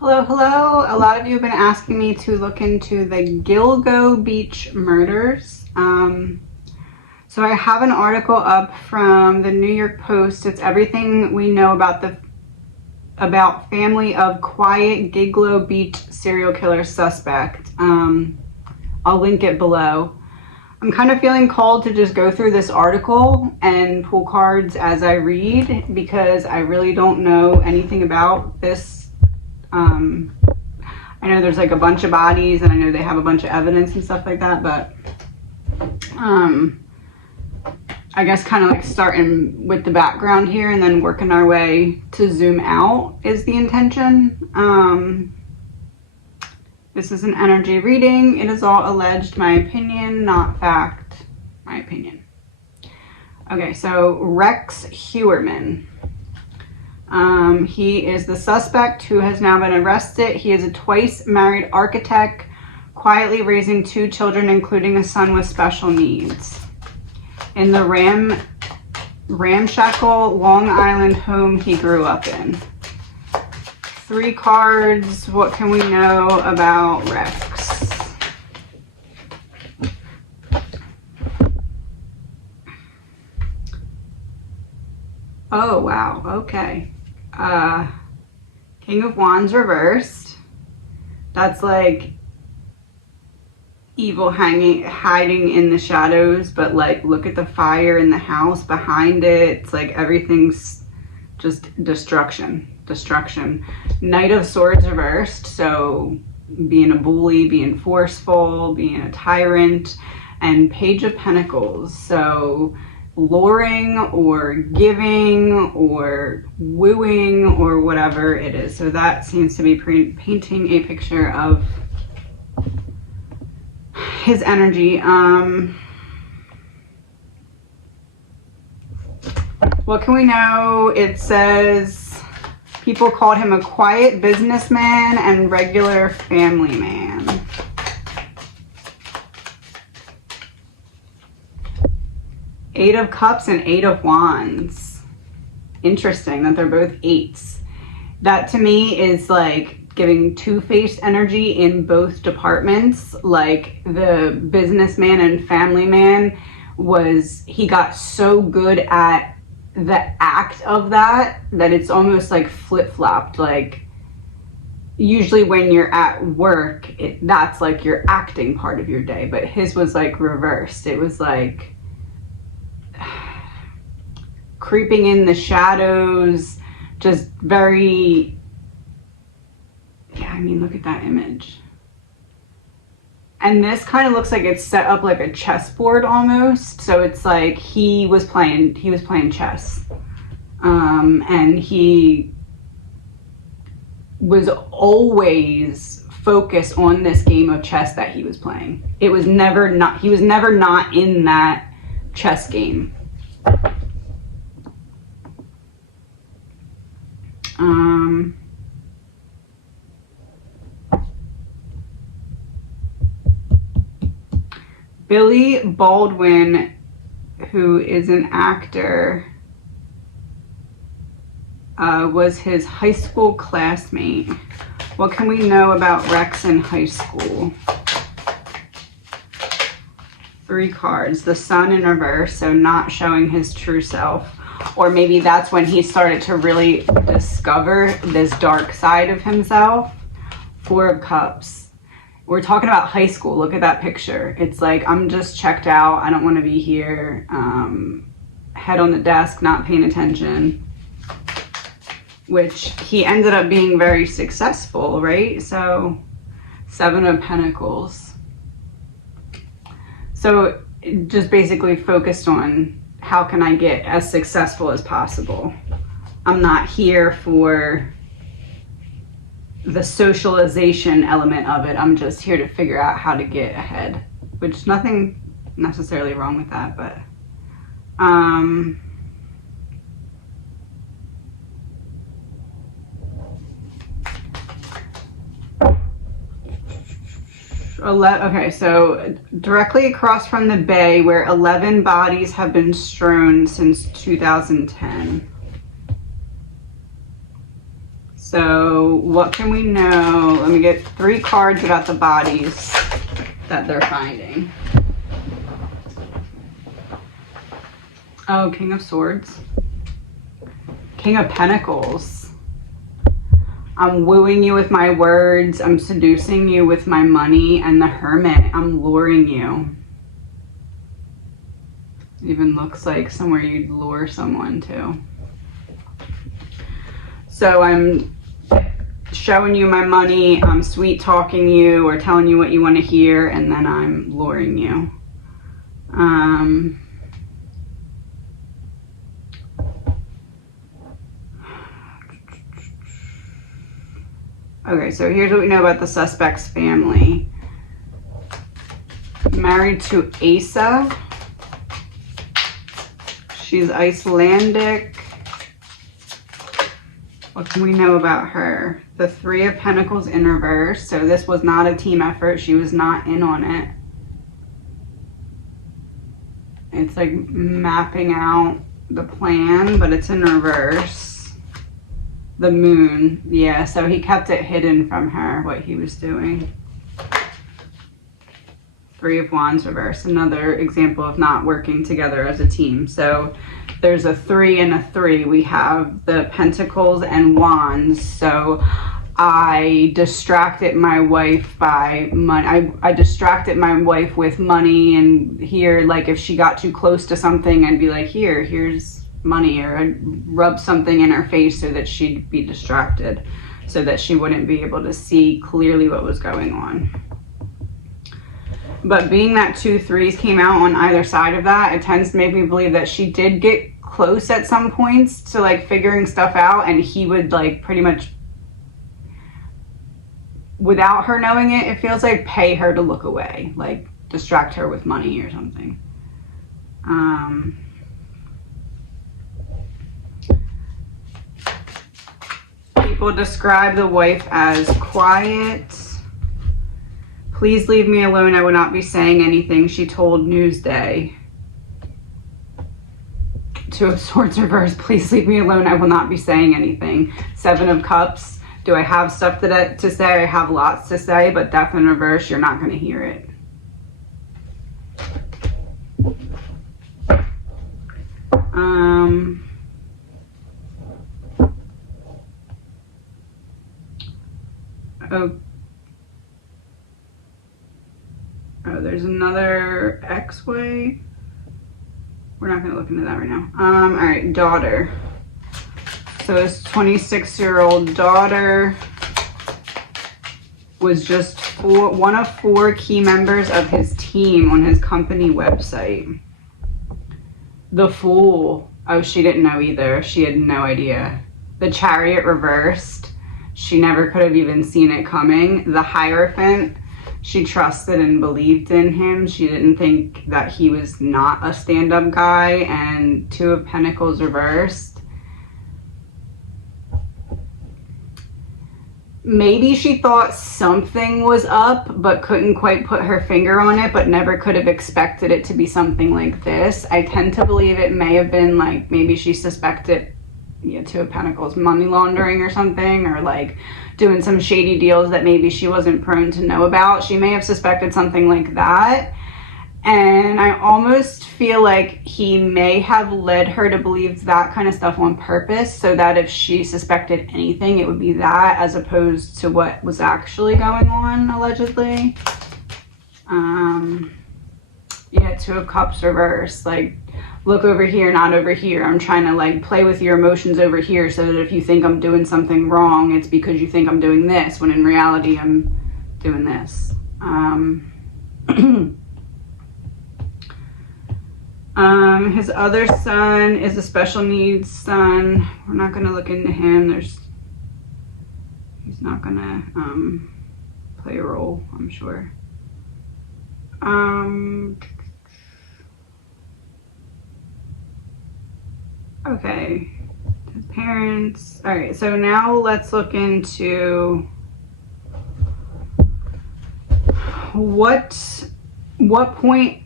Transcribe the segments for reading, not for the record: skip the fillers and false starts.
Hello, hello. A lot of you have been asking me to look into the Gilgo Beach murders. So I have an article up from the New York Post. It's everything we know about family of quiet Gilgo Beach serial killer suspect. I'll link it below. I'm kind of feeling called to just go through this article and pull cards as I read because I really don't know anything about this. I know there's like a bunch of bodies and I know they have a bunch of evidence and stuff like that, but I guess kind of like starting with the background here and then working our way to zoom out is the intention. This is an energy reading. It is all alleged, my opinion, not fact, my opinion. Okay, so Rex Heuermann. He is the suspect who has now been arrested. He is a twice married architect, quietly raising 2 children, including a son with special needs. In the ramshackle Long Island home he grew up in. 3 cards. What can we know about Rex? Oh, wow. Okay. King of Wands reversed. That's like evil hiding in the shadows, but like look at the fire in the house behind it. It's like everything's just destruction. Knight of Swords reversed, so being a bully, being forceful, being a tyrant, and Page of Pentacles, so luring or giving or wooing or whatever it is. So that seems to be painting a picture of his energy. What can we know? It says people called him a quiet businessman and regular family man. Eight of Cups and 8 of Wands. Interesting that they're both 8s. That to me is like giving two-faced energy in both departments. Like the businessman and family man he got so good at the act of that it's almost like flip-flopped. Like usually when you're at work, that's like your acting part of your day, but his was like reversed. It was like creeping in the shadows, just very, yeah, I mean, look at that image. And this kind of looks like it's set up like a chessboard almost. So it's like he was playing chess. And he was always focused on this game of chess that he was playing. He was never not in that chess game. Billy Baldwin, who is an actor, was his high school classmate. What can we know about Rex in high school? 3 cards. The Sun in reverse, so not showing his true self. Or maybe that's when he started to really discover this dark side of himself. 4 of Cups. We're talking about high school. Look at that picture. It's like, I'm just checked out. I don't want to be here. Head on the desk, not paying attention. Which he ended up being very successful, right? So 7 of Pentacles. So just basically focused on how can I get as successful as possible. I'm not here for the socialization element of it. I'm just here to figure out how to get ahead, which nothing necessarily wrong with that, but okay, so directly across from the bay where 11 bodies have been strewn since 2010. So what can we know? Let me get 3 cards about the bodies that they're finding. Oh, King of Swords. King of Pentacles. I'm wooing you with my words. I'm seducing you with my money. And the Hermit. I'm luring you. Even looks like somewhere you'd lure someone to. So I'm showing you my money. I'm sweet talking you or telling you what you want to hear. And then I'm luring you. Okay, so here's what we know about the suspect's family. Married to Asa. She's Icelandic. What can we know about her? The 3 of Pentacles in reverse. So this was not a team effort. She was not in on it. It's like mapping out the plan, but it's in reverse. The Moon. Yeah, so he kept it hidden from her, what he was doing. 3 of Wands reverse. Another example of not working together as a team. So there's a 3 and a 3. We have the Pentacles and Wands. So I distracted my wife by money. I distracted my wife with money, and here, like if she got too close to something, I'd be like, here's money, or I'd rub something in her face so that she'd be distracted, so that she wouldn't be able to see clearly what was going on. But being that 2 3s came out on either side of that, it tends to make me believe that she did get close at some points to like figuring stuff out, and he would like pretty much, without her knowing it, it feels like pay her to look away, like distract her with money or something. People describe the wife as quiet. Please leave me alone. I will not be saying anything, she told Newsday. 2 of Swords reverse. Please leave me alone. I will not be saying anything. 7 of Cups. Do I have stuff to say? I have lots to say, but Death in reverse. You're not going to hear it. Oh, there's another X-way. We're not going to look into that right now. All right, daughter. So his 26-year-old daughter was just one of 4 key members of his team on his company website. The Fool. Oh, she didn't know either. She had no idea. The Chariot reversed. She never could have even seen it coming. The Hierophant. She trusted and believed in him. She didn't think that he was not a stand-up guy. And 2 of Pentacles reversed. Maybe she thought something was up, but couldn't quite put her finger on it, but never could have expected it to be something like this. I tend to believe it may have been like, maybe she suspected, 2 of Pentacles, money laundering or something, or like doing some shady deals that maybe she wasn't prone to know about. She may have suspected something like that. And I almost feel like he may have led her to believe that kind of stuff on purpose, so that if she suspected anything, it would be that, as opposed to what was actually going on, allegedly. Yeah, 2 of Cups reversed. Like, look over here, not over here. I'm trying to like play with your emotions over here, so that if you think I'm doing something wrong, it's because you think I'm doing this, when in reality I'm doing this. His other son is a special needs son. We're not going to look into him. He's not going to play a role, I'm sure. Okay. His parents. All right, so now let's look into what point.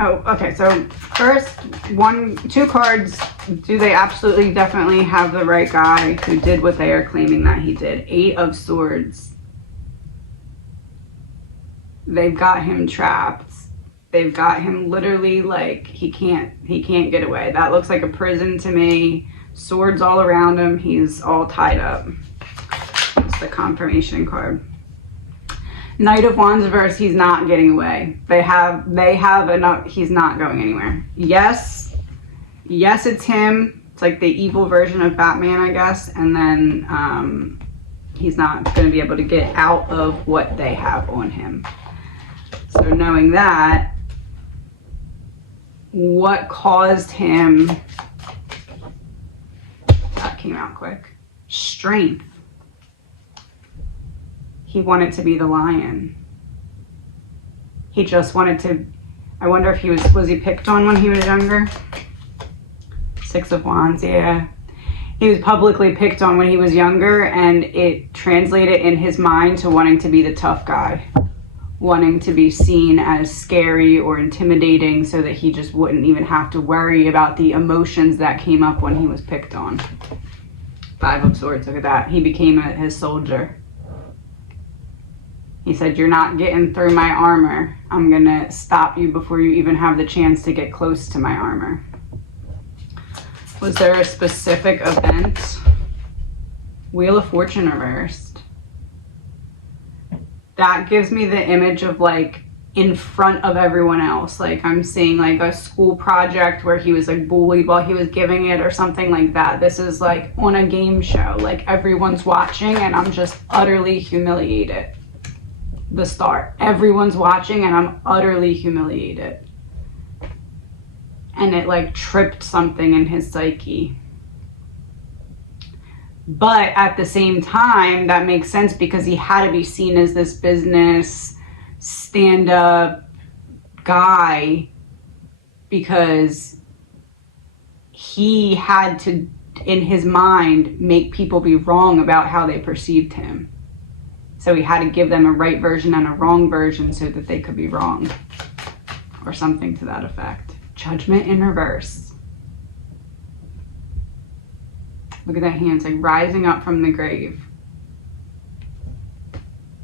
Oh, okay, so first, two cards. Do they absolutely definitely have the right guy who did what they are claiming that he did? 8 of Swords. They've got him trapped. They've got him literally like he can't get away. That looks like a prison to me. Swords all around him. He's all tied up. It's the confirmation card. Knight of Wands reverse, he's not getting away. They have enough, he's not going anywhere. Yes, it's him. It's like the evil version of Batman, I guess. And then he's not going to be able to get out of what they have on him. So knowing that, what caused him, that came out quick, strength. He wanted to be the lion. He just wanted to, I wonder if was he picked on when he was younger? 6 of Wands, yeah. He was publicly picked on when he was younger, and it translated in his mind to wanting to be the tough guy. Wanting to be seen as scary or intimidating so that he just wouldn't even have to worry about the emotions that came up when he was picked on. 5 of Swords, look at that. He became his soldier. He said, you're not getting through my armor. I'm gonna stop you before you even have the chance to get close to my armor. Was there a specific event? Wheel of Fortune reversed. That gives me the image of like in front of everyone else. Like I'm seeing like a school project where he was like bullied while he was giving it or something like that. This is like on a game show. Like everyone's watching and I'm just utterly humiliated. The start. Everyone's watching and I'm utterly humiliated. And it like tripped something in his psyche. But at the same time, that makes sense because he had to be seen as this business stand-up guy because he had to, in his mind, make people be wrong about how they perceived him. So he had to give them a right version and a wrong version so that they could be wrong. Or something to that effect. Judgment in reverse. Look at that hand. It's like rising up from the grave.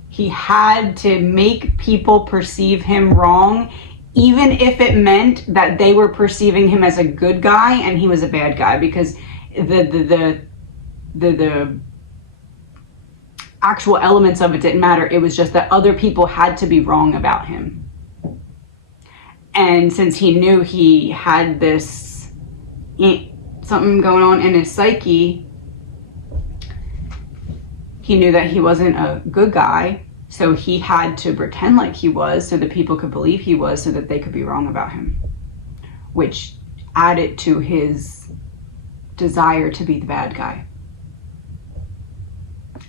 He had to make people perceive him wrong, even if it meant that they were perceiving him as a good guy and he was a bad guy. Because the actual elements of it didn't matter. It was just that other people had to be wrong about him. And since he knew he had this something going on in his psyche, he knew that he wasn't a good guy, so he had to pretend like he was so that people could believe he was so that they could be wrong about him, which added to his desire to be the bad guy.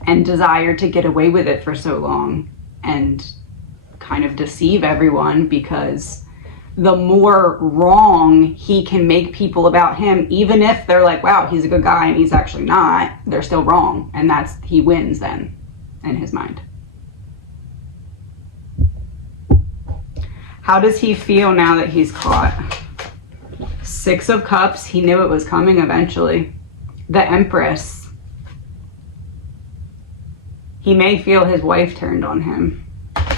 And desire to get away with it for so long and kind of deceive everyone, because the more wrong he can make people about him, even if they're like, wow, he's a good guy and he's actually not, they're still wrong. And he wins then in his mind. How does he feel now that he's caught? 6 of Cups, he knew it was coming eventually. The Empress. He may feel his wife turned on him.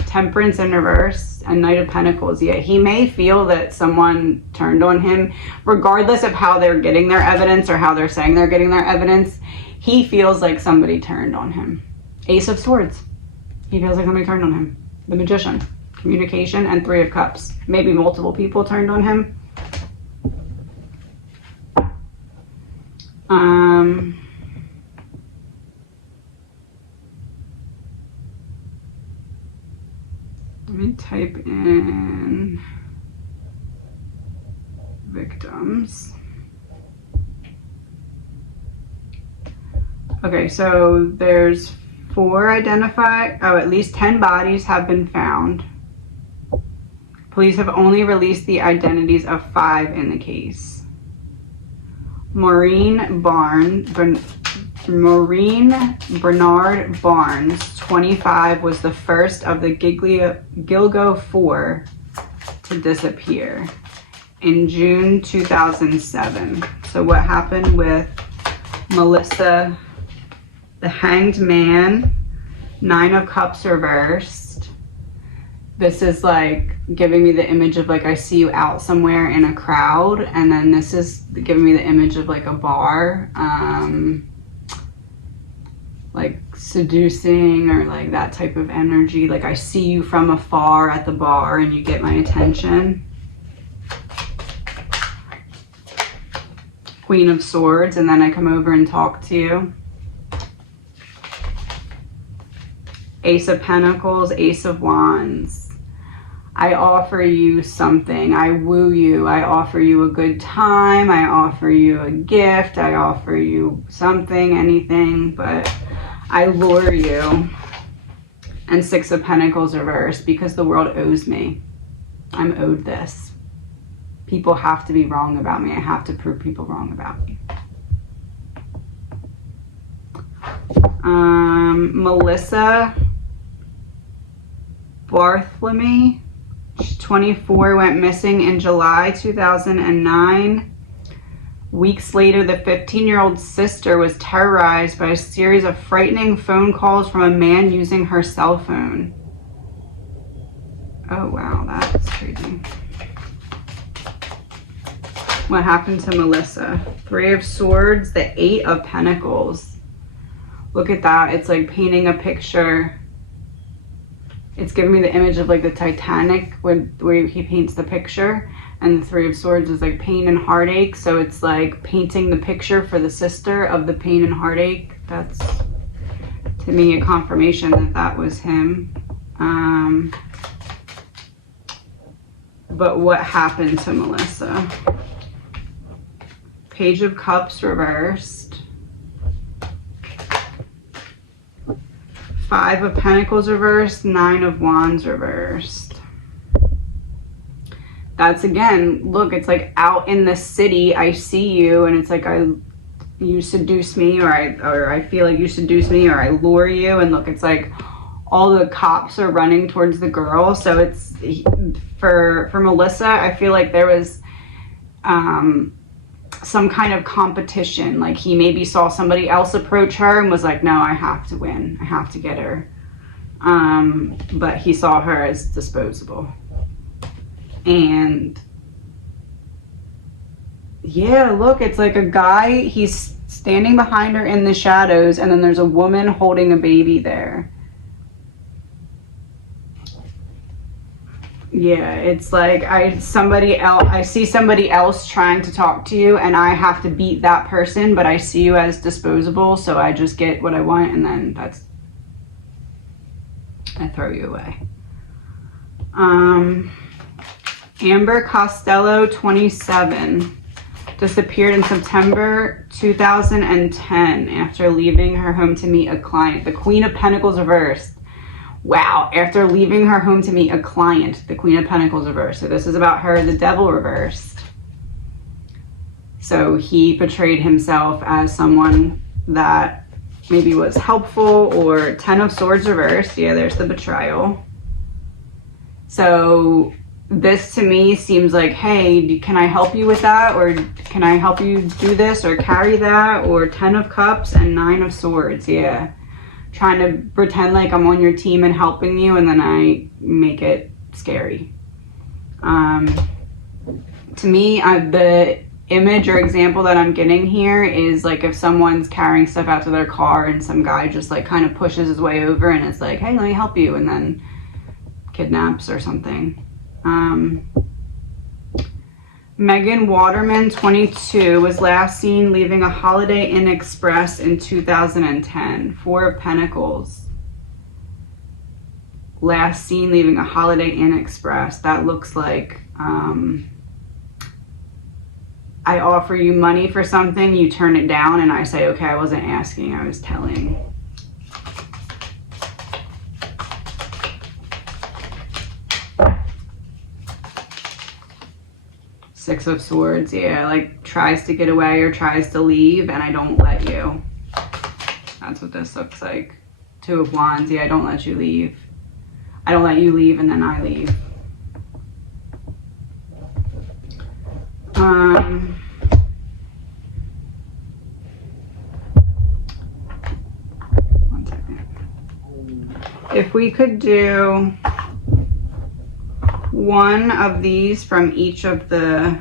Temperance in reverse and Knight of Pentacles. Yeah, he may feel that someone turned on him, regardless of how they're getting their evidence or how they're saying they're getting their evidence. He feels like somebody turned on him. Ace of Swords. He feels like somebody turned on him. The Magician. Communication and 3 of Cups. Maybe multiple people turned on him. Let me type in victims. Okay, so there's 4 identified. Oh, at least 10 bodies have been found. Police have only released the identities of 5 in the case. Maureen Bernard Barnes, 25, was the first of the Gilgo 4 to disappear in June 2007. So what happened with Melissa? The Hanged Man, 9 of Cups reversed. This is like giving me the image of like I see you out somewhere in a crowd, and then this is giving me the image of like a bar, like seducing or like that type of energy. Like I see you from afar at the bar and you get my attention. Queen of Swords, and then I come over and talk to you. Ace of Pentacles, Ace of Wands. I offer you something. I woo you. I offer you a good time. I offer you a gift. I offer you something, anything, but I lure you. And 6 of Pentacles reversed, because the world owes me. I'm owed this. People have to be wrong about me. I have to prove people wrong about me. Melissa Bartholomew, 24, went missing in July 2009. Weeks later, the 15-year-old sister was terrorized by a series of frightening phone calls from a man using her cell phone. Oh wow, that's crazy. What happened to Melissa? 3 of Swords, the 8 of Pentacles. Look at that. It's like painting a picture. It's giving me the image of like the Titanic where he paints the picture, and the 3 of Swords is like pain and heartache. So it's like painting the picture for the sister of the pain and heartache. That's, to me, a confirmation that that was him. But what happened to Melissa? Page of Cups reversed. 5 of Pentacles reversed, 9 of Wands reversed. That's, again, look, it's like out in the city, I see you, and it's like you seduce me, or I feel like you seduce me, or I lure you, and look, it's like all the cops are running towards the girl. So it's, for Melissa, I feel like there was some kind of competition. Like he maybe saw somebody else approach her and was like, no, I have to win. I have to get her. But he saw her as disposable. And yeah, look, it's like a guy, he's standing behind her in the shadows, and then there's a woman holding a baby there. Yeah, it's like I see somebody else trying to talk to you, and I have to beat that person, but I see you as disposable, so I just get what I want, and then I throw you away. Amber Costello, 27, disappeared in September 2010 after leaving her home to meet a client. The Queen of Pentacles reversed. Wow, after leaving her home to meet a client, the Queen of Pentacles reversed. So this is about her, the Devil reversed. So he portrayed himself as someone that maybe was helpful, or 10 of Swords reversed. Yeah, there's the betrayal. So this to me seems like, hey, can I help you with that? Or can I help you do this or carry that? Or 10 of Cups and 9 of Swords, yeah. Trying to pretend like I'm on your team and helping you, and then I make it scary. To me, the image or example that I'm getting here is like if someone's carrying stuff out to their car and some guy just like kind of pushes his way over and it's like, hey, let me help you, and then kidnaps or something. Megan Waterman, 22, was last seen leaving a Holiday Inn Express in 2010. 4 of Pentacles. Last seen leaving a Holiday Inn Express. That looks like I offer you money for something, you turn it down, and I say, okay, I wasn't asking, I was telling. Six of Swords, yeah, like tries to get away or tries to leave, and I don't let you. That's what this looks like. 2 of Wands, yeah, I don't let you leave. I don't let you leave, and then I leave. One second. If we could do one of these from each of the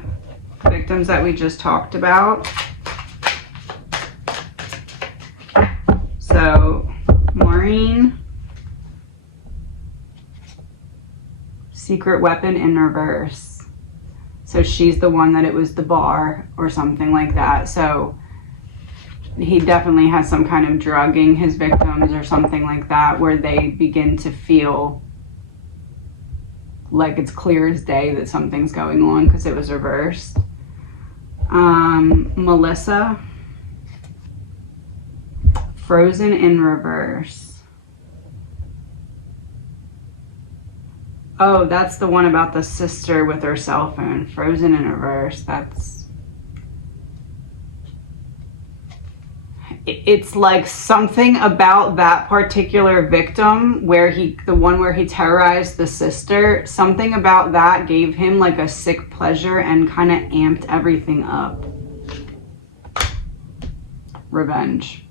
victims that we just talked about. So, Maureen, secret weapon in reverse. So she's the one that it was the bar or something like that. So he definitely has some kind of drugging his victims or something like that, where they begin to feel like it's clear as day that something's going on because it was reversed. Melissa, frozen in reverse. Oh, that's the one about the sister with her cell phone. Frozen in reverse. It's like something about that particular victim where the one where he terrorized the sister, something about that gave him like a sick pleasure and kind of amped everything up. Revenge.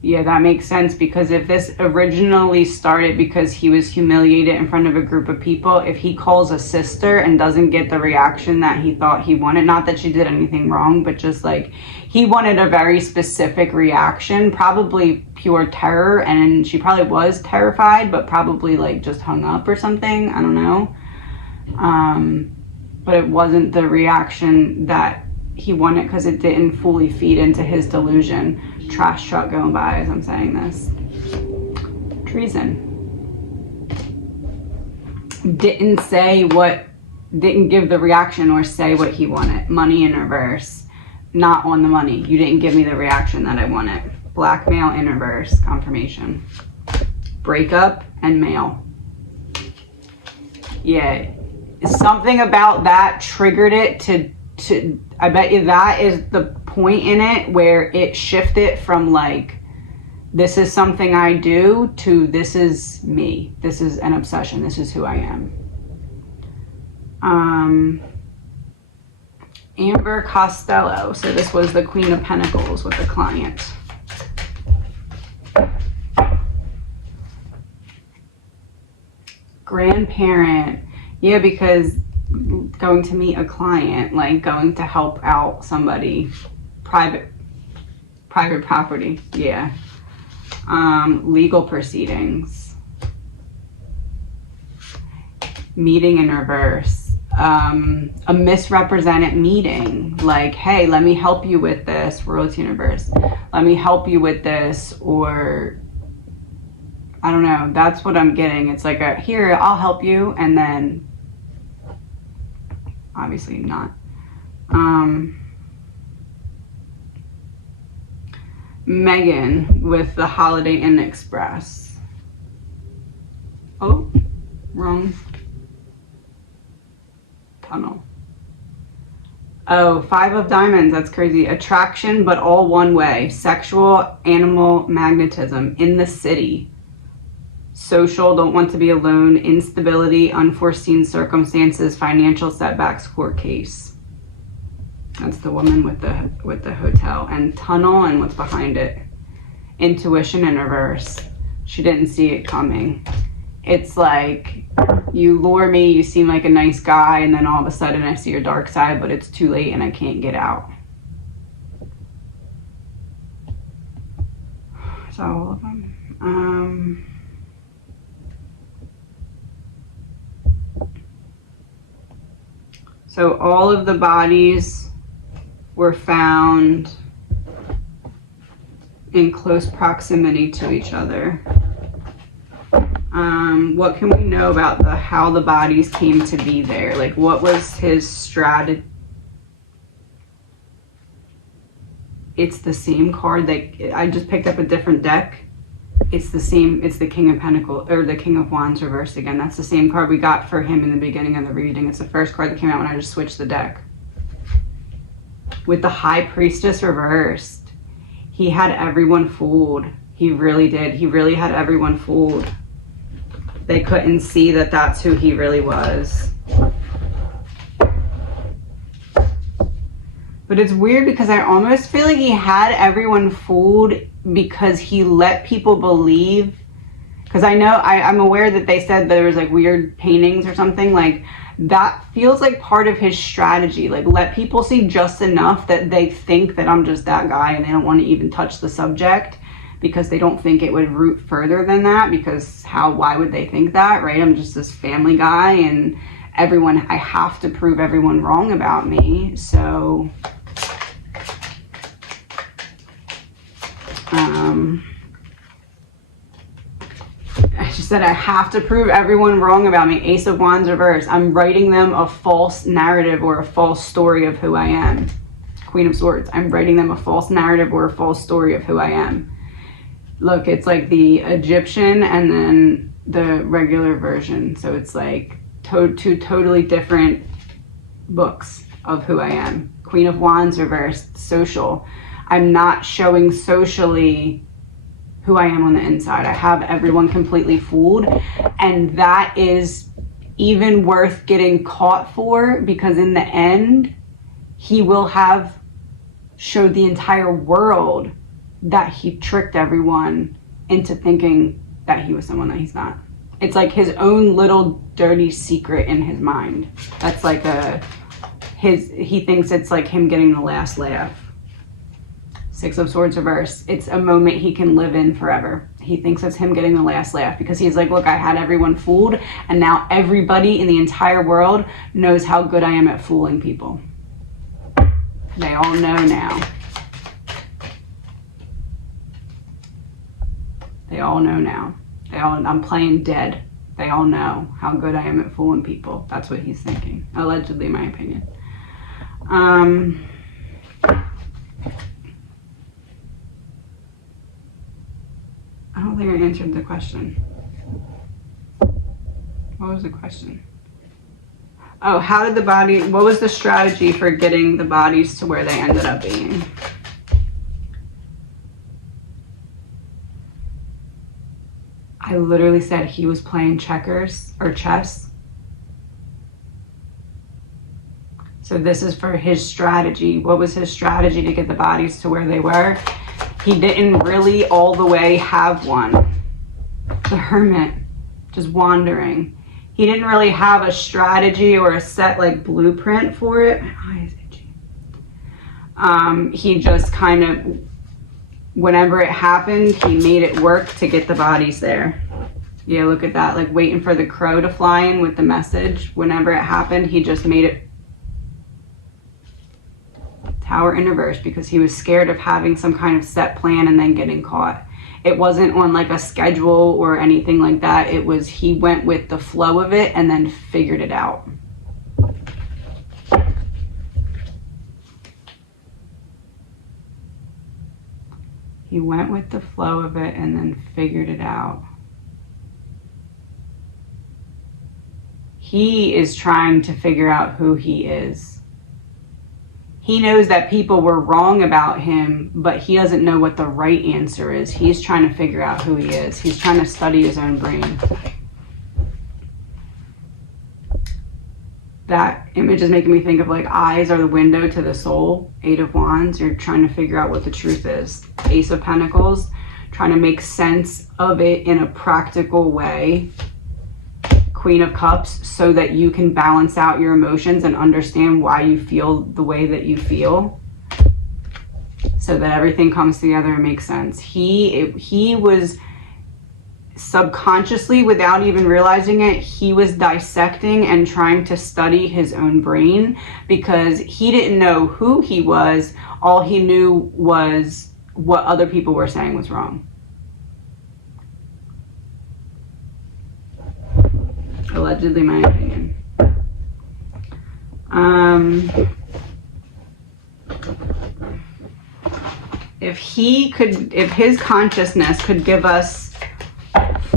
Yeah, that makes sense, because if this originally started because he was humiliated in front of a group of people, if he calls a sister and doesn't get the reaction that he thought he wanted, not that she did anything wrong, but just like he wanted a very specific reaction, probably pure terror, and she probably was terrified, but probably like just hung up or something, I don't know. But it wasn't the reaction that he wanted because it didn't fully feed into his delusion. Trash truck going by as I'm saying this. Treason. Didn't give the reaction or say what he wanted. Money in reverse. Not on the money. You didn't give me the reaction that I wanted. Blackmail in reverse. Confirmation. Breakup and mail. Yeah. Something about that triggered it to I bet you that is the point in it where it shifted from like, this is something I do, to this is me. This is an obsession. This is who I am. Amber Costello. So this was the Queen of Pentacles with the client. Grandparent. Yeah, because going to meet a client, like going to help out somebody, private property. Yeah. Legal proceedings. Meeting in reverse. A misrepresented meeting, like, hey, let me help you with this. Royalty in reverse. Let me help you with this, or I don't know. That's what I'm getting. It's like here, I'll help you, and then obviously not. Megan with the Holiday Inn Express. Oh, wrong. Tunnel. Oh, 5 of Diamonds. That's crazy. Attraction, but all one way. Sexual, animal, magnetism. In the city. Social, don't want to be alone. Instability, unforeseen circumstances, financial setbacks, court case. That's the woman with the hotel. And tunnel, and what's behind it. Intuition in reverse. She didn't see it coming. It's like, you lure me, you seem like a nice guy, and then all of a sudden I see your dark side, but it's too late and I can't get out. Is that all of them? So all of the bodies were found in close proximity to each other. What can we know about how the bodies came to be there? Like, what was his strategy? It's the same card that I just picked up a different deck. It's the same. It's the King of Pentacles, or the King of Wands reversed again. That's the same card we got for him in the beginning of the reading. It's the first card that came out when I just switched the deck. With the High Priestess reversed, he had everyone fooled. He really did. He really had everyone fooled. They couldn't see that that's who he really was. But it's weird because I almost feel like he had everyone fooled because he let people believe. Because I know, I'm aware that they said there was like weird paintings or something. Like, that feels like part of his strategy. Like, let people see just enough that they think that I'm just that guy and they don't want to even touch the subject because they don't think it would root further than that. Because why would they think that, right? I'm just this family guy and I have to prove everyone wrong about me. So, I just said I have to prove everyone wrong about me. Ace of Wands reverse. I'm writing them a false narrative or a false story of who I am. Queen of Swords. I'm writing them a false narrative or a false story of who I am. Look, it's like the Egyptian and then the regular version. So it's like two totally different books of who I am. Queen of Wands reversed. Social. I'm not showing socially who I am on the inside. I have everyone completely fooled, and that is even worth getting caught for, because in the end he will have showed the entire world that he tricked everyone into thinking that he was someone that he's not. It's like his own little dirty secret in his mind. That's like he thinks it's like him getting the last laugh. Six of Swords reverse. It's a moment he can live in forever. He thinks it's him getting the last laugh because he's like, look, I had everyone fooled and now everybody in the entire world knows how good I am at fooling people. They all know now. They all know now. I'm playing dead. They all know how good I am at fooling people. That's what he's thinking. Allegedly, in my opinion. I don't think I answered the question. What was the question? Oh, what was the strategy for getting the bodies to where they ended up being? I literally said he was playing checkers or chess. So this is for his strategy. What was his strategy to get the bodies to where they were? He didn't really all the way have one. The Hermit, just wandering. He didn't really have a strategy or a set like blueprint for it. My eye is itchy. He just kind of, whenever it happened, he made it work to get the bodies there. Yeah, look at that, like waiting for the crow to fly in with the message. Whenever it happened, he just made it. Tower in reverse, because he was scared of having some kind of set plan and then getting caught. It wasn't on like a schedule or anything like that. It was, he went with the flow of it and then figured it out. He went with the flow of it and then figured it out. He is trying to figure out who he is. He knows that people were wrong about him, but he doesn't know what the right answer is. He's trying to figure out who he is. He's trying to study his own brain. That image is making me think of like eyes are the window to the soul. Eight of Wands, you're trying to figure out what the truth is. Ace of Pentacles, trying to make sense of it in a practical way. Queen of Cups, so that you can balance out your emotions and understand why you feel the way that you feel, so that everything comes together and makes sense. He was subconsciously, without even realizing it, he was dissecting and trying to study his own brain, because he didn't know who he was. All he knew was what other people were saying was wrong. Allegedly, my opinion. If his consciousness could give us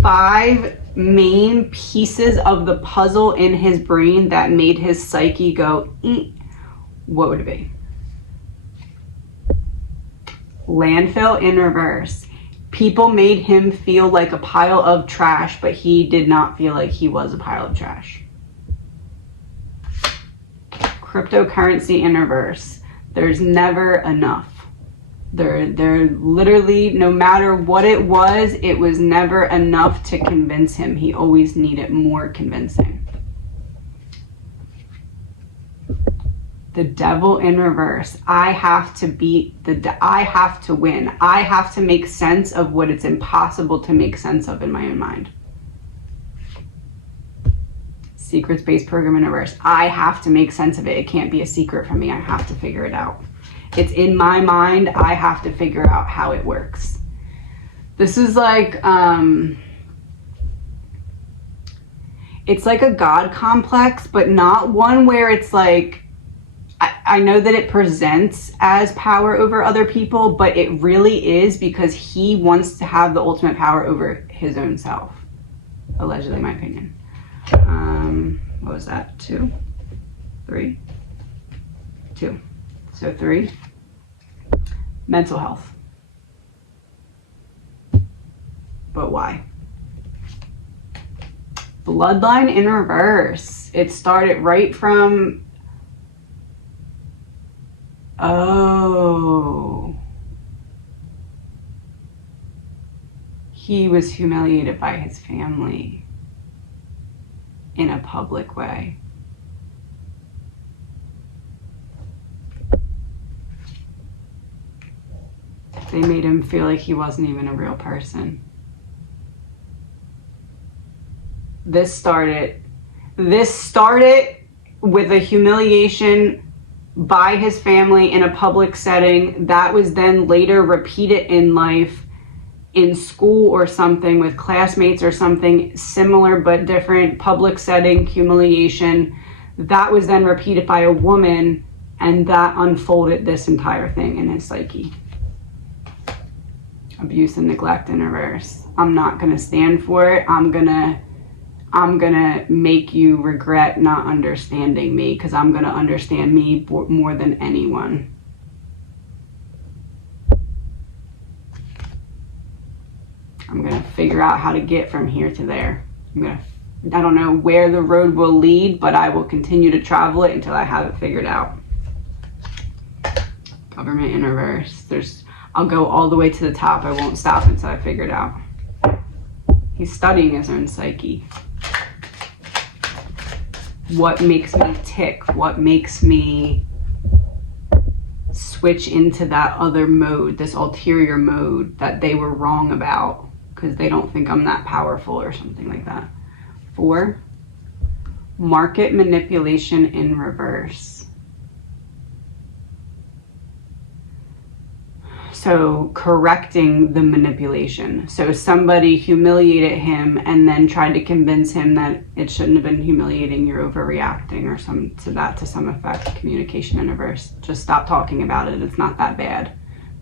5 main pieces of the puzzle in his brain that made his psyche go, what would it be? Landfill in reverse. People made him feel like a pile of trash, but he did not feel like he was a pile of trash. Cryptocurrency in reverse. There's never enough. They're literally, no matter what it was never enough to convince him. He always needed more convincing. The devil in reverse. I have to beat I have to win. I have to make sense of what it's impossible to make sense of in my own mind. Secrets-based program in reverse. I have to make sense of it. It can't be a secret from me. I have to figure it out. It's in my mind. I have to figure out how it works. This is like, it's like a God complex, but not one where it's like, I know that it presents as power over other people, but it really is because he wants to have the ultimate power over his own self. Allegedly, in my opinion. What was that? 2? 3? 2. So 3. Mental health. But why? Bloodline in reverse. It started right from... Oh. He was humiliated by his family in a public way. They made him feel like he wasn't even a real person. This started with a humiliation by his family in a public setting that was then later repeated in life, in school or something, with classmates or something similar but different, public setting, humiliation. That was then repeated by a woman, and that unfolded this entire thing in his psyche. Abuse and neglect in reverse. I'm not gonna stand for it. I'm gonna make you regret not understanding me, because I'm gonna understand me more than anyone. I'm gonna figure out how to get from here to there. I don't know where the road will lead, but I will continue to travel it until I have it figured out. Government in reverse. I'll go all the way to the top. I won't stop until I figure it out. He's studying his own psyche. What makes me tick? What makes me switch into that other mode, this ulterior mode that they were wrong about because they don't think I'm that powerful or something like that. 4, market manipulation in reverse. So correcting the manipulation. So somebody humiliated him and then tried to convince him that it shouldn't have been humiliating, you're overreacting, or to some effect. Communication in reverse. Just stop talking about it. It's not that bad.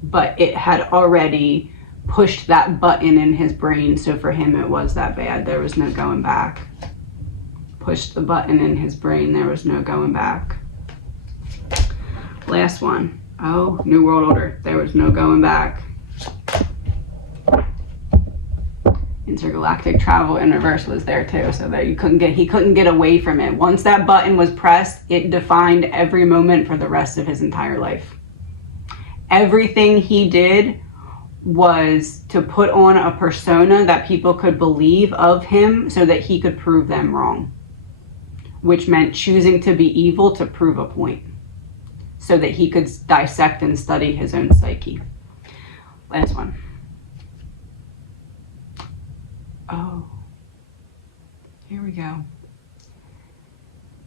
But it had already pushed that button in his brain, so for him it was that bad. There was no going back. Pushed the button in his brain. There was no going back. Last one. Oh, New World Order. There was no going back. Intergalactic travel in reverse was there too, so that he couldn't get away from it. Once that button was pressed, it defined every moment for the rest of his entire life. Everything he did was to put on a persona that people could believe of him so that he could prove them wrong, which meant choosing to be evil to prove a point, so that he could dissect and study his own psyche. Last one. Oh, here we go.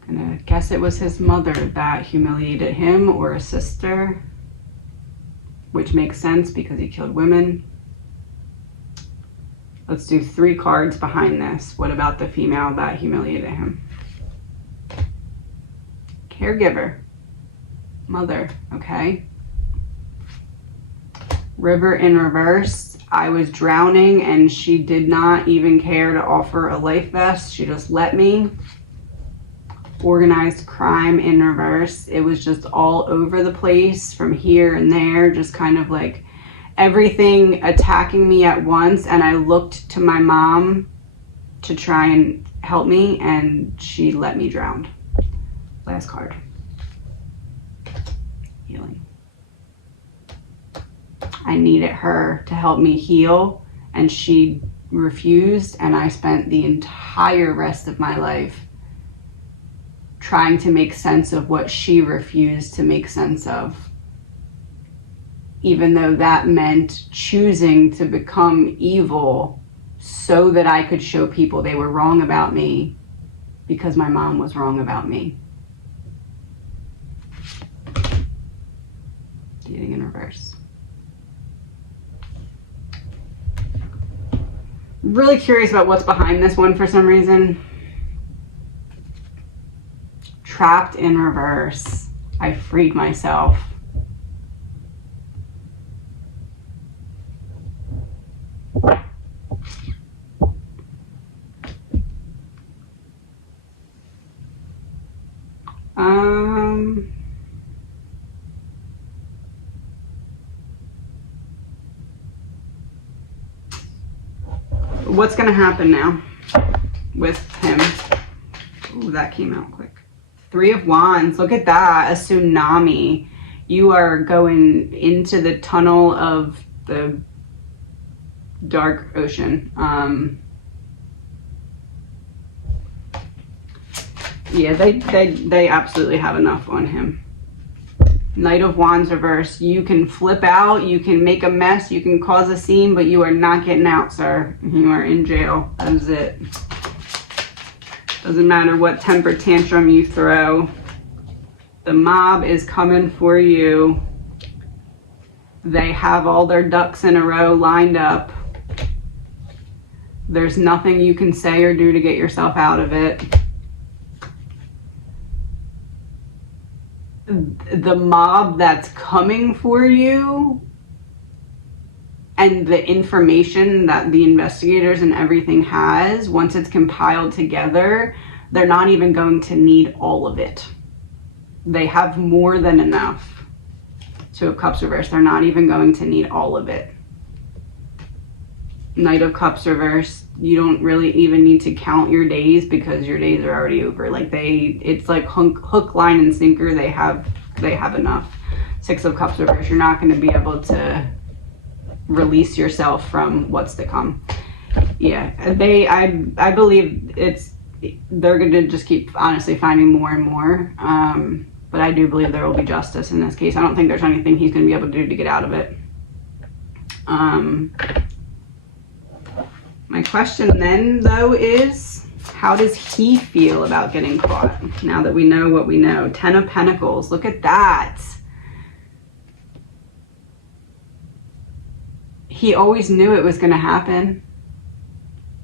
Gonna guess it was his mother that humiliated him, or a sister, which makes sense because he killed women. Let's do 3 cards behind this. What about the female that humiliated him? Caregiver. Mother, okay. River in reverse. I was drowning and she did not even care to offer a life vest. She just let me. Organized crime in reverse. It was just all over the place, from here and there, just kind of like everything attacking me at once, and I looked to my mom to try and help me, and she let me drown. Last card. Healing. I needed her to help me heal, and she refused, and I spent the entire rest of my life trying to make sense of what she refused to make sense of, even though that meant choosing to become evil so that I could show people they were wrong about me because my mom was wrong about me. Dating in reverse. Really curious about what's behind this one for some reason. Trapped in reverse. I freed myself. What's going to happen now with him? Ooh, that came out quick. 3 of Wands. Look at that. A tsunami. You are going into the tunnel of the dark ocean. Yeah, they absolutely have enough on him. Knight of Wands reverse. You can flip out, you can make a mess, you can cause a scene, but you are not getting out, sir. You are in jail. That's it. Doesn't matter what temper tantrum you throw. The mob is coming for you. They have all their ducks in a row lined up. There's nothing you can say or do to get yourself out of it. The mob that's coming for you and the information that the investigators and everything has, once it's compiled together, they're not even going to need all of it. They have more than enough. 2 of Cups reverse. They're not even going to need all of it. Knight of Cups reverse. You don't really even need to count your days because your days are already over. Like it's like hook, line, and sinker. They have enough. 6 of Cups reverse. You're not going to be able to release yourself from what's to come. Yeah, I believe they're going to just keep honestly finding more and more. But I do believe there will be justice in this case. I don't think there's anything he's going to be able to do to get out of it. My question then, though, is how does he feel about getting caught now that we know what we know? 10 of Pentacles. Look at that. He always knew it was going to happen.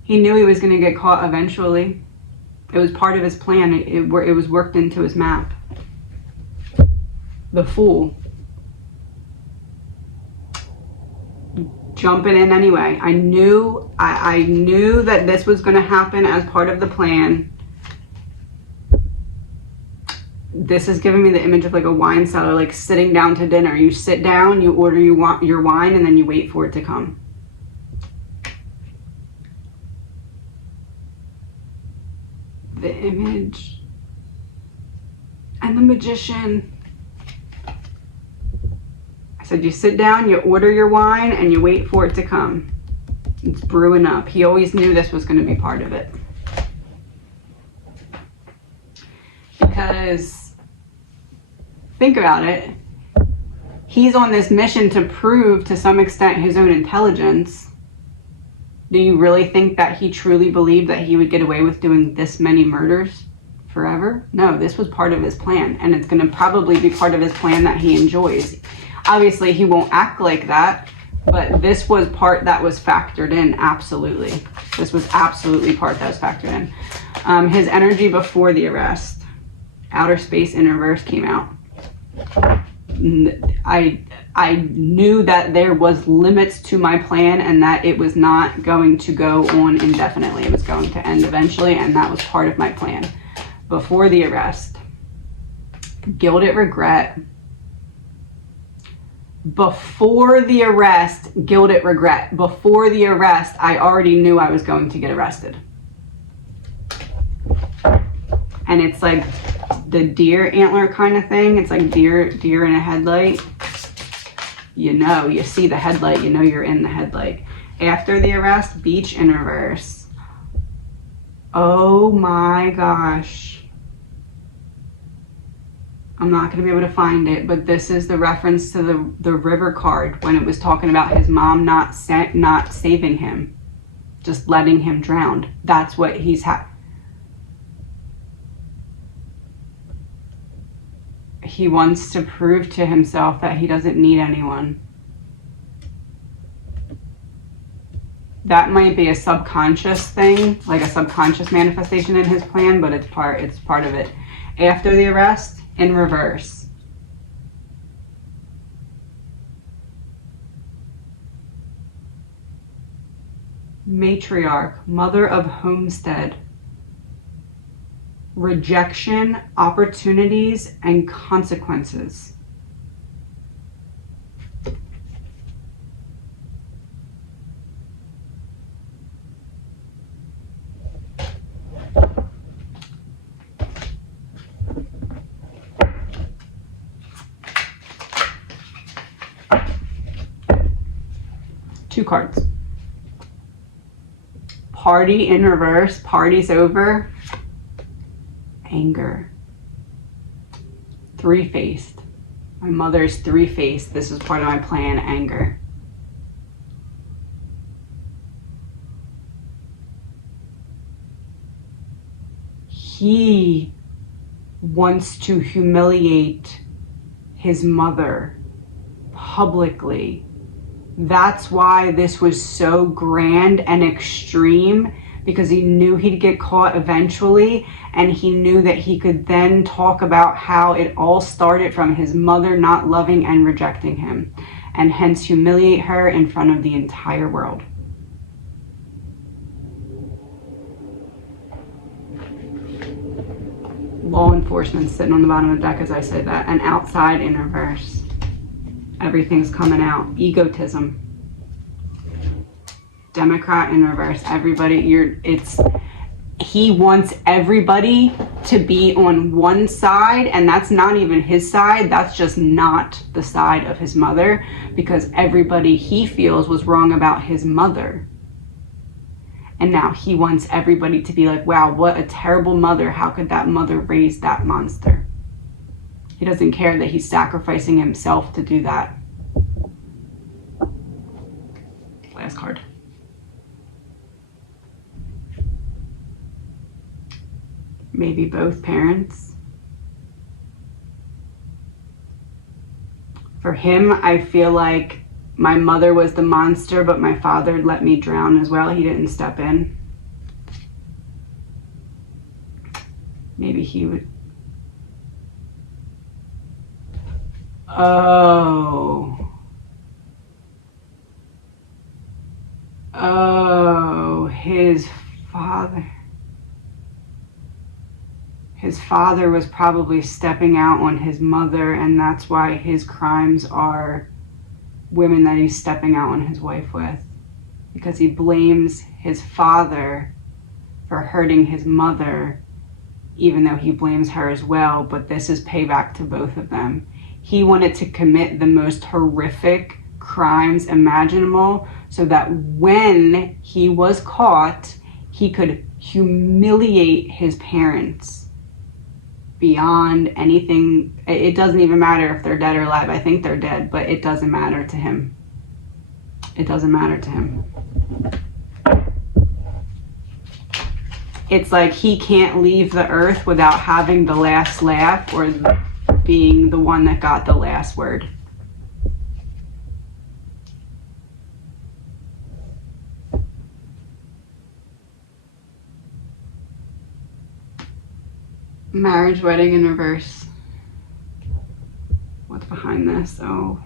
He knew he was going to get caught eventually. It was part of his plan. It was worked into his map. The Fool. Jumping in anyway. I knew that this was going to happen as part of the plan. This is giving me the image of like a wine cellar, like sitting down to dinner. You sit down, you order your wine, and then you wait for it to come. The image and the Magician. I said you sit down, you order your wine, and you wait for it to come. It's brewing up. He always knew this was going to be part of it. Because, think about it, he's on this mission to prove to some extent his own intelligence. Do you really think that he truly believed that he would get away with doing this many murders forever? No, this was part of his plan, and it's going to probably be part of his plan that he enjoys. Obviously, he won't act like that, but this was part that was factored in, absolutely. This was absolutely part that was factored in. His energy before the arrest. Outer space in reverse came out. I knew that there was limits to my plan and that it was not going to go on indefinitely. It was going to end eventually, and that was part of my plan. Before the arrest. Gilded regret. Before the arrest, guilt at regret. Before the arrest, I already knew I was going to get arrested. And it's like the deer antler kind of thing. It's like deer in a headlight. You know, you see the headlight, you know you're in the headlight. After the arrest, beach in reverse. Oh my gosh. I'm not going to be able to find it, but this is the reference to the river card when it was talking about his mom not saving him, just letting him drown. That's what he's he wants to prove to himself that he doesn't need anyone. That might be a subconscious thing, like a subconscious manifestation in his plan, but it's part of it. After the arrest, in reverse. Matriarch, mother of homestead. Rejection, opportunities, and consequences. Two cards. Party in reverse, party's over. Anger. Three-faced. My mother's three-faced. This is part of my plan, anger. He wants to humiliate his mother publicly. That's why this was so grand and extreme, because he knew he'd get caught eventually, and he knew that he could then talk about how it all started from his mother not loving and rejecting him, and hence humiliate her in front of the entire world. Law enforcement sitting on the bottom of the deck as I said that, and outside in reverse. Everything's coming out. Egotism. Democrat in reverse. Everybody, he wants everybody to be on one side, and that's not even his side. That's just not the side of his mother, because everybody he feels was wrong about his mother. And now he wants everybody to be like, wow, what a terrible mother. How could that mother raise that monster? He doesn't care that he's sacrificing himself to do that. Last card. Maybe both parents. For him, I feel like my mother was the monster, but my father let me drown as well. He didn't step in. Maybe he would. Oh, his father. His father was probably stepping out on his mother, and that's why his crimes are women that he's stepping out on his wife with. Because he blames his father for hurting his mother, even though he blames her as well, but this is payback to both of them. He wanted to commit the most horrific crimes imaginable so that when he was caught, he could humiliate his parents beyond anything. It doesn't even matter if they're dead or alive. I think they're dead, but it doesn't matter to him. It doesn't matter to him. It's like he can't leave the earth without having the last laugh or being the one that got the last word. Marriage, wedding in reverse. What's behind this? Oh.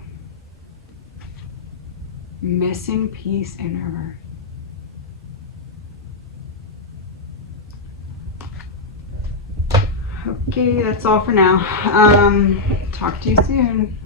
Missing piece in reverse. Okay, that's all for now. Talk to you soon.